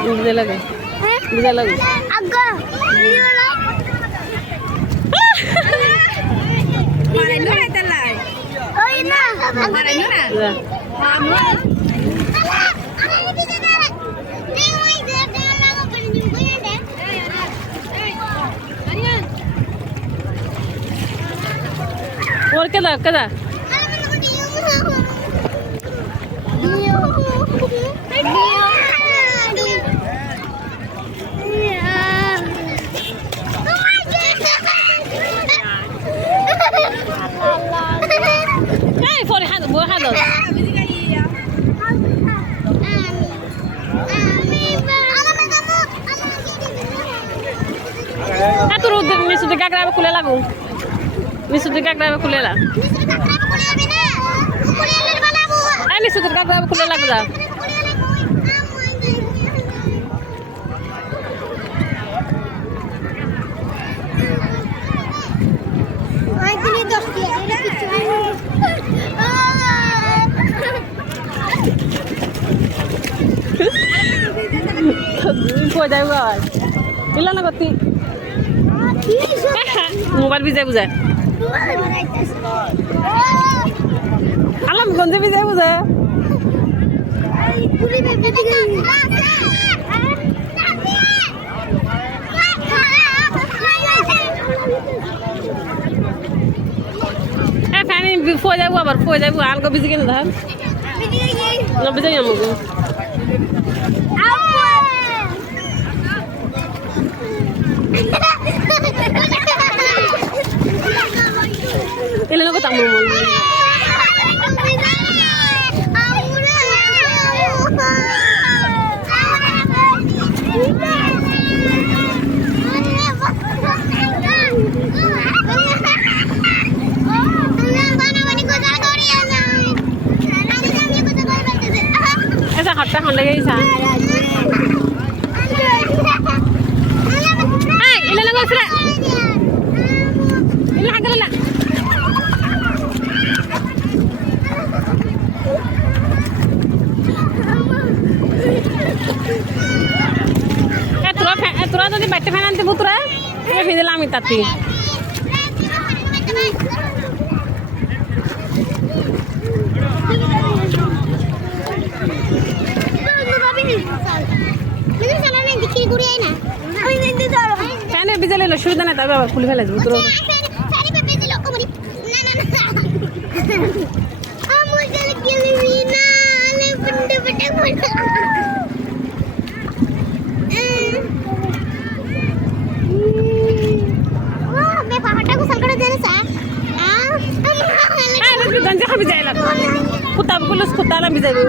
Bisa lagi. Bisa lagi. Agak. Mana itu nanti lah? Oh ini. Mana itu nak? Ya. Kamu? और कदा कदा فوري هذا مو هذا ترى نسيت كاكرا بكل لا بو نسيت كاكرا بكل لا نسيت كاكرا بكل لا كذا কই যাই গো ইলা না গতি মোবাইল বিজাই বুঝা আলাম গঞ্জে বিজাই বুঝা ফ্যানি ফো যাবো আবার ফো যাবো আলগো বিজি কেন ধান না বিজাই আমাকে Ilan ako tamo mo? Esa hatta honda gei sa. Ay, ilan ako sira. Ilan hagala. তোরা যদি বাইতে ফ্যান আনতে পুতরা ভিজলাম আমি তাতে ফ্যানে ভিজালে অসুবিধা নাই তারপর খুলে ফেলে যাবো তোর गंजा खा भी जाएगा कुत्ता पुलिस कुत्ता ना भी जाएगा